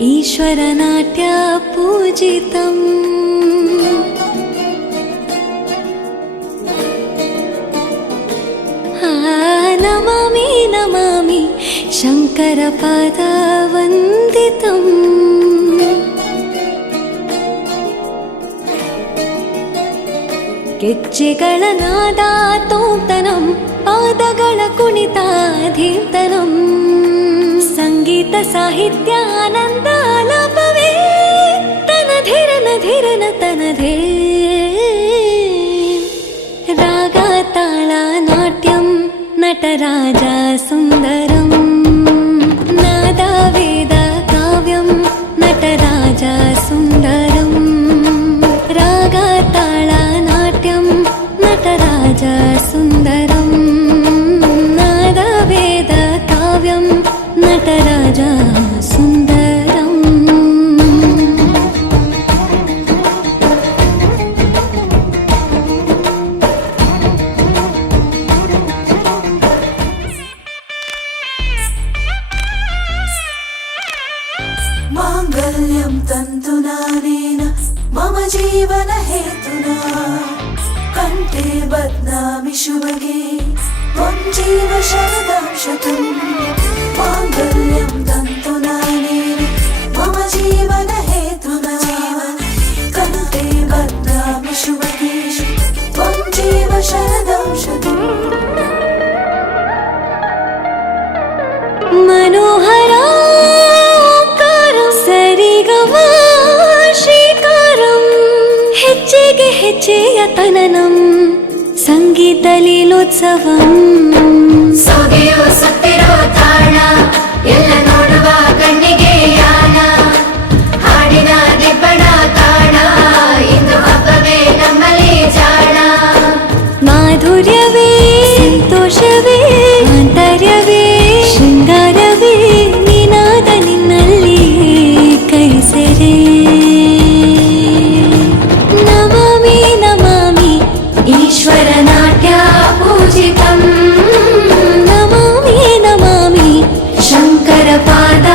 ईश्वरनाट्य पूजितम् नमामि नमामि शङ्करपादवन्दितम् ಗೆಜ್ಜೆಗಳ ನಾದ ತೋಂತನಂ ಪಾದಗಳ ಕುಣಿತ ಧೀಂತನಂ ಸಂಗೀತ ಸಾಹಿತ್ಯ ಆನಂದ ಆಲಾಪವೇ ತನಧಿರನ ಧಿರನ ತನಧೇ ರಾಗ ತಾಳ ನಾಟ್ಯಂ ನಟರಾಜ ಸುಂದರಂ ನಾದ ವೇದ ಕಾವ್ಯಂ ನಟರಾಜ ಸುಂದರಂ ರಾಗ ತಾಳ ನಾಟ್ಯಂ ನಟರಾಜ ಸುಂದರಂ ನಾದ ವೇದ ಕಾವ್ಯಂ ನಟರಾಜ ಸುಂದರಂ माङ्गल्यं तन्तुनानेन मम जीवन हेतुना कण्ठे बध्नामि शुभगे त्वं जीव शरदां शतम् माङ्गल्यं तन्तुनानेन मम जीवन हेतुना कण्ठे बध्नामि शुभगे त्वं जीव शरदां शतम् मनोहरा ಹೆಚ್ಚೆಗೆ ಹೆಜ್ಜೆಯ ತನನಂ ಸಂಗೀತ ಲೀಲೋತ್ಸವಂ ಸೊಗೆಯೋ ಸತ್ತಿರೋ ತಾಣ ಎಲ್ಲ ನೋಡುವ ಕಣ್ಣಿಗೆ ಯಾನ ಹಾಡಿನ ದಿಬ್ಬಣ ತಾಣ ಇಂದು ಹಬ್ಬವೇ ನಮ್ಮಲ್ಲಿ ಜಾಣ ಮಾಧುರ್ಯವೇ ಸಂತೋಷವೇ ಆಂತರ್ಯವೇ ಶೃಂಗಾರವೇ ನಿನಾದ ನಿನ್ನಲ್ಲಿ ಕೈಸೆರೆ ईश्वरनाट्य पूजितम् नमामि नमामि शङ्करपाद